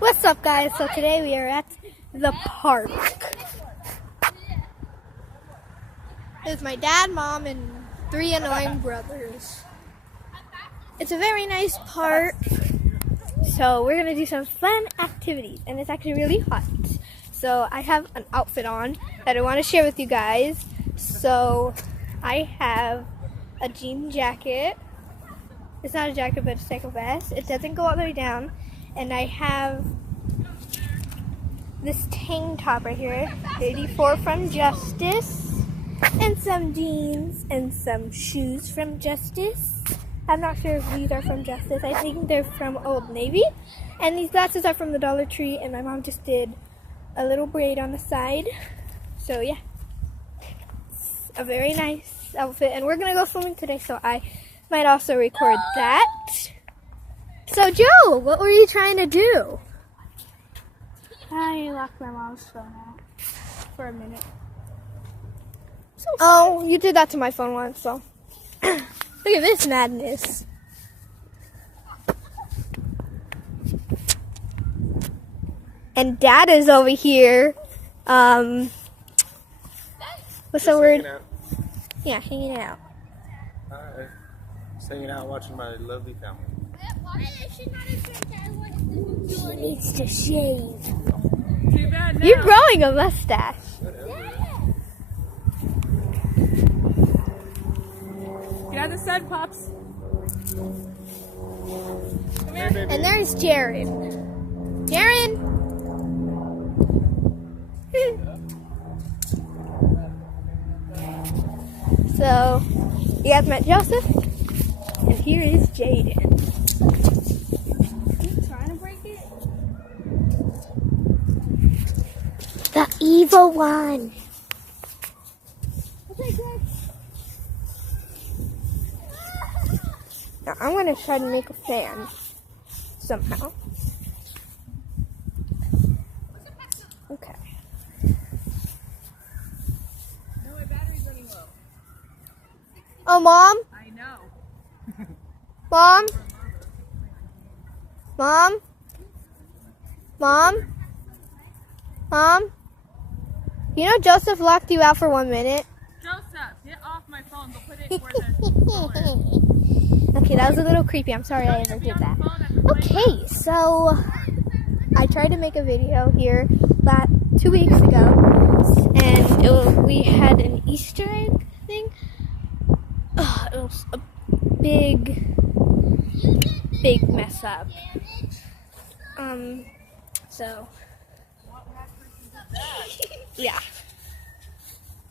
What's up, guys? So today we are at the park. It's my dad, mom, and 3 annoying brothers. It's a very nice park. So we're gonna do some fun activities, and it's actually really hot. So I have an outfit on that I want to share with you guys. So I have a jean jacket. It's not a jacket, but it's like a vest. It doesn't go all the way down. And I have this tang top right here, 84 from Justice, and some jeans and some shoes from Justice. I'm not sure if these are from Justice. I think they're from Old Navy. And these glasses are from the Dollar Tree, and my mom just did a little braid on the side. So yeah, it's a very nice outfit. And we're gonna go swimming today, so I might also record that. So Joe, what were you trying to do? I locked my mom's phone out for a minute. Oh, you did that to my phone once, so. Look at this madness. And Dad is over here. What's the word? Yeah, hanging out. Hi. Just hanging out watching my lovely family. She needs to shave. Too bad now. You're growing a mustache. Get out of the sun, Pops. Come here. And there's Jared. Jared! So, you guys met Joseph? And here is Jaden. The evil one. Now I'm gonna try to make a fan somehow. Okay. No, my battery's running low. Oh, Mom? I know. Mom? Mom? Mom? Mom? You know Joseph locked you out for 1 minute? Joseph, get off my phone. Go put it where the door. Okay, that was a little creepy. I'm sorry I ever did that. Okay, so I tried to make a video here 2 weeks ago, and we had an Easter egg thing. It was a big mess up. So yeah,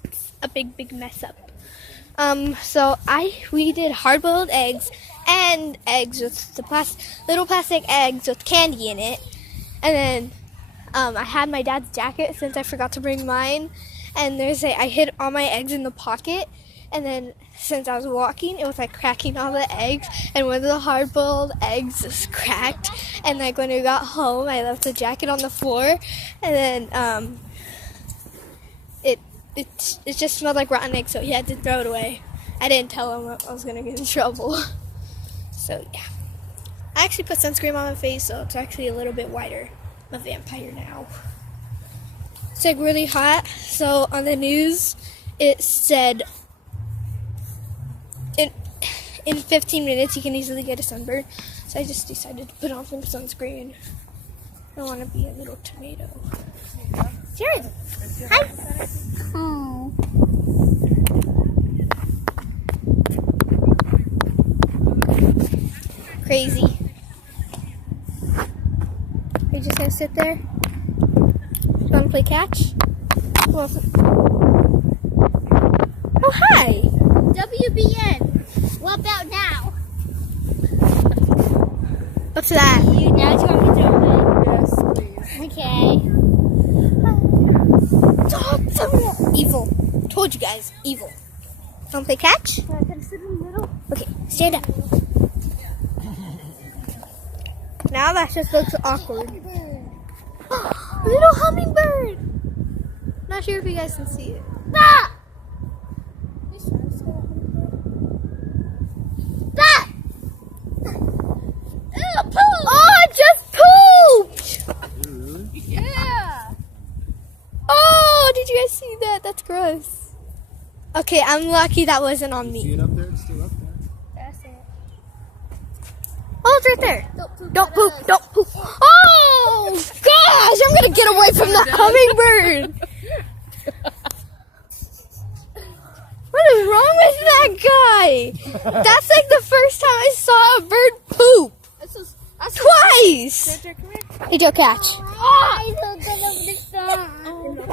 it's a big mess up. So we did hard-boiled eggs and eggs with the little plastic eggs with candy in it, and then I had my dad's jacket since I forgot to bring mine, and I hid all my eggs in the pocket, and then since I was walking, it was like cracking all the eggs, and one of the hard-boiled eggs was cracked, and like when we got home, I left the jacket on the floor, and then it just smelled like rotten egg, so he had to throw it away. I didn't tell him I was gonna get in trouble. So yeah, I actually put sunscreen on my face, so it's actually a little bit whiter. I'm a vampire now. It's like really hot, so on the news it said in 15 minutes you can easily get a sunburn. So I just decided to put on some sunscreen. I don't want to be a little tomato. Jared, hi. Oh. Crazy. You're just gonna sit there? You wanna play catch? Oh, hi! WBN. What about now? What's that? You now you want me to open? Yes, please. Okay. Evil. Told you guys, evil. Wanna play catch? I can sit in the middle. Okay, stand up. Now that just looks awkward. Little hummingbird! Not sure if you guys can see it. Ah! Ah! Ew, poop! Oh, it just pooped! Gross. Okay, I'm lucky that wasn't on See me. it up there? It's still up there. That's it. Oh, it's right there. Don't poop. Don't poop. Oh, gosh, I'm going to get away from that hummingbird. What is wrong with that guy? That's like the first time I saw a bird poop. Twice. Come here. He took catch. Oh, I don't get over the sun.